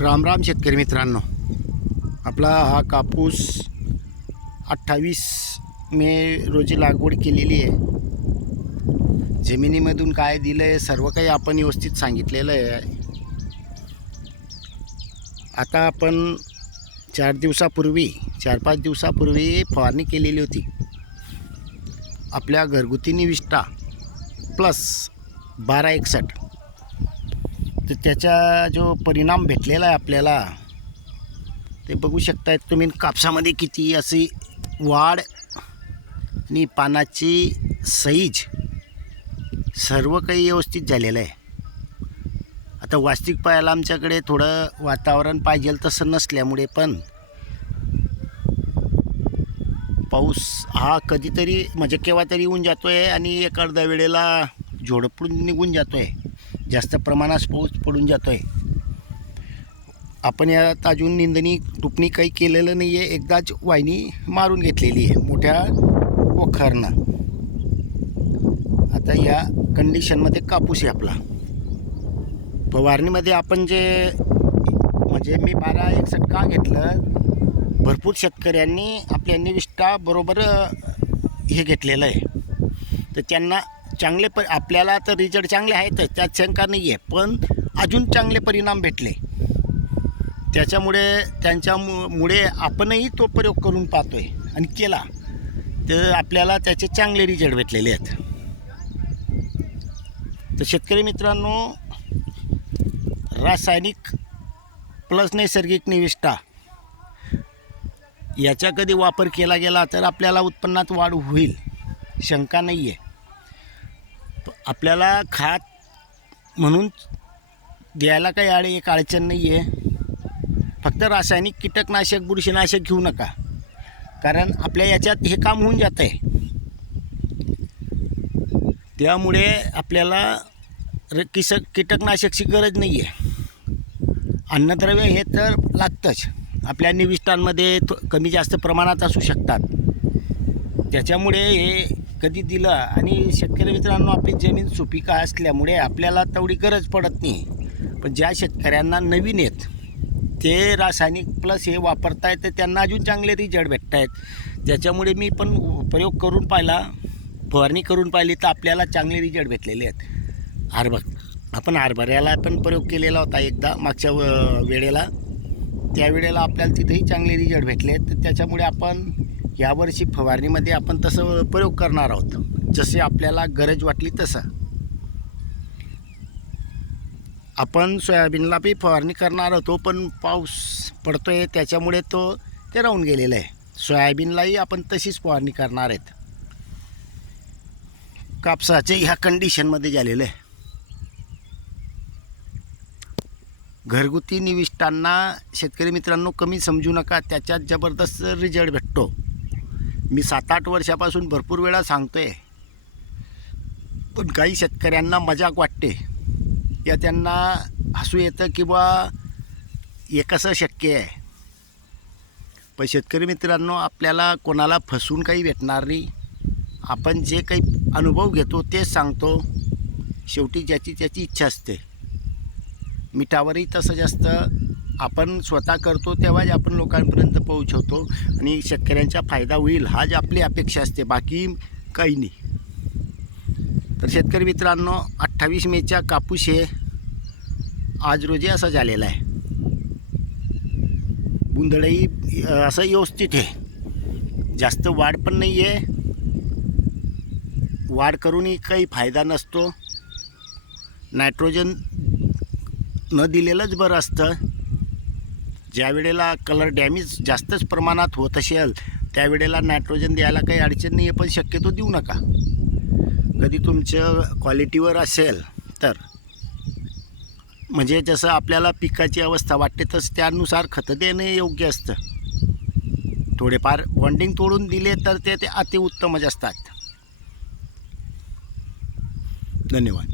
राम राम शेतकरी मित्रांनो. आपला हा कापूस अठ्ठावीस मे रोजी लागवड केलेली आहे. जमिनीमधून काय दिलं आहे सर्व काही आपण व्यवस्थित सांगितलेलं आहे. आता आपण चार दिवसापूर्वी चार पाच दिवसापूर्वी फवारणी केलेली होती. आपल्या घरगुती निविष्ठा प्लस बारा एकसष्ट तर त्याचा जो परिणाम भेटलेला आहे आपल्याला ते बघू शकताय तुम्ही. कापसामध्ये किती अशी वाढ आणि पानाची सईज सर्व काही व्यवस्थित झालेलं आहे. आता वास्तविक पाहायला आमच्याकडे थोडं वातावरण पाहिजे तसं नसल्यामुळे पण पाऊस हा कधीतरी म्हणजे केव्हा तरी येऊन जातो आहे आणि एक अर्ध्या वेळेला झोडपडून निघून जातो आहे जास्त प्रमाणात पाऊस पडून जातो आहे आपण यात अजून निंदणी टुपणी काही केलेलं नाही आहे एकदाच वाहिनी मारून घेतलेली आहे मोठ्या वखरनं. आता या कंडिशनमध्ये कापूस आहे आपला. फवारणीमध्ये आपण जे म्हणजे मी बारा एकसठ का घेतलं भरपूर शेतकऱ्यांनी आपल्या निविष्टाबरोबर हे घेतलेलं आहे. तर त्यांना चांगले प आपल्याला तर रिझल्ट चांगले आहेतच त्यात शंका नाही आहे पण अजून चांगले परिणाम भेटले. त्याच्यामुळे त्यांच्या मु मुळे आपणही तो प्रयोग करून पाहतो आहे आणि केला. तर आपल्याला त्याचे चांगले रिझल्ट भेटलेले आहेत. तर शेतकरी मित्रांनो रासायनिक प्लस नैसर्गिक निविष्ठा याचा कधी वापर केला गेला तर आपल्याला उत्पन्नात वाढ होईल. शंका नाही आहे आपल्याला खात म्हणून द्यायला काही आळे एक अडचण नाही आहे. फक्त रासायनिक कीटकनाशक बुरशीनाशक घेऊ नका. कारण आपल्या याच्यात हे काम होऊन जातं आहे त्यामुळे आपल्याला र किस कीटकनाशकची गरज नाही आहे. अन्नद्रव्य हे तर लागतंच. आपल्या निविष्ठांमध्ये कमी जास्त प्रमाणात असू शकतात. त्याच्यामुळे हे कधी दिलं? आणि शेतकरी मित्रांनो आपली जमीन सुपिका असल्यामुळे आपल्याला तेवढी गरज पडत नाही. पण ज्या शेतकऱ्यांना नवीन आहेत ते रासायनिक प्लस हे वापरतायत तर त्यांना अजून चांगले रिझल्ट भेटत आहेत त्याच्यामुळे मी पण प्रयोग करून पाहिला फवारणी करून पाहिली तर आपल्याला चांगले रिझल्ट भेटलेले आहेत. हरभर आपण हरभऱ्याला पण प्रयोग केलेला होता एकदा मागच्या वेळेला. त्यावेळेला आपल्याला तिथेही चांगले रिझल्ट भेटले आहेत तर त्याच्यामुळे आपण यावर्षी फवारणीमध्ये आपण तसं प्रयोग करणार आहोत. जसे आपल्याला गरज वाटली तसं. आपण सोयाबीनला बी फवारणी करणार होतो पण पाऊस पडतो आहे त्याच्यामुळे तो ते राहून गेलेलं आहे. सोयाबीनलाही आपण तशीच फवारणी करणार आहेत. कापसाचे ह्या कंडिशनमध्ये झालेलं आहे. घरगुती निविष्टांना शेतकरी मित्रांनो कमी समजू नका त्याच्यात जबरदस्त रिझल्ट भेटतो. मी सात आठ वर्षापासून भरपूर वेळा सांगतो आहे पण काही शेतकऱ्यांना मजाक वाटते. या त्यांना हसू येतं की बा हे कसं शक्य आहे? पण शेतकरी मित्रांनो आपल्याला कोणाला फसून काही भेटणार नाही. आपण जे काही अनुभव घेतो तेच सांगतो. शेवटी ज्याची त्याची इच्छा असते. मिठावरही तसं जास्त आपण स्वतः करतो तेव्हाच आपण लोकांपर्यंत पोहोचवतो आणि शेतकऱ्यांचा फायदा होईल हाच आपली अपेक्षा असते बाकी काही नाही. तर शेतकरी मित्रांनो अठ्ठावीस मेच्या कापूस हे आज रोजी असा झालेला आहे. बुंदळही असं व्यवस्थित आहे. जास्त वाढ पण नाही आहे. वाढ करूनही काही फायदा नसतो. नायट्रोजन न दिलेलंच बरं असतं. ज्या वेळेला कलर डॅमेज जास्तच प्रमाणात होत असेल त्यावेळेला नायट्रोजन द्यायला काही अडचण नाही आहे पण शक्यतो देऊ नका. कधी तुमचं क्वालिटीवर असेल तर. म्हणजे जसं आपल्याला पिकाची अवस्था वाटते तसं त्यानुसार खतं देणे योग्य असतं. थोडेफार बॉन्डिंग तोडून दिले तर ते ते अतिउत्तमच असतात. धन्यवाद.